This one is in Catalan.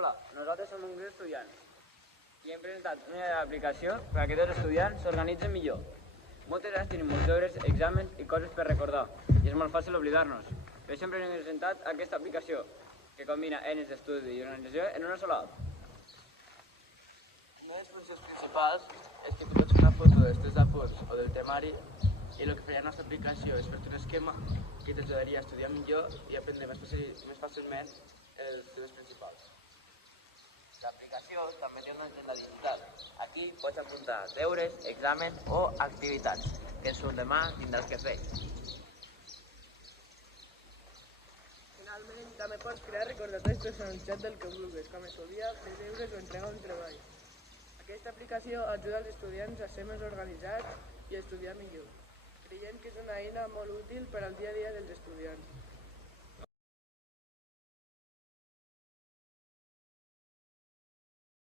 Hola, nosaltres som un grup d'estudiants i hem presentat una aplicació perquè tots els estudiants s'organitzen millor. Moltes vegades tenim molts deures, exàmens i coses per recordar i és molt fàcil oblidar-nos. Per això hem presentat aquesta aplicació que combina eines d'estudi i organització en una sola app. Una de les funcions principals és que tu pots fer una foto dels teus apunts o del temari i el que faria la nostra aplicació és fer-te un esquema que t'ajudaria a estudiar millor i a aprendre més fàcilment els temes principals. L'aplicació també té una agenda digital. Aquí pots apuntar deures, exàmens o activitats que en surt demà tindràs que fer. Finalment, també pots crear recordatoris personalitzats del que vulguis, com estudiar, fer deures o entregar un treball. Aquesta aplicació ajuda als estudiants a ser més organitzats i a estudiar millor. Creiem que és una eina molt útil per al dia a dia dels estudiants.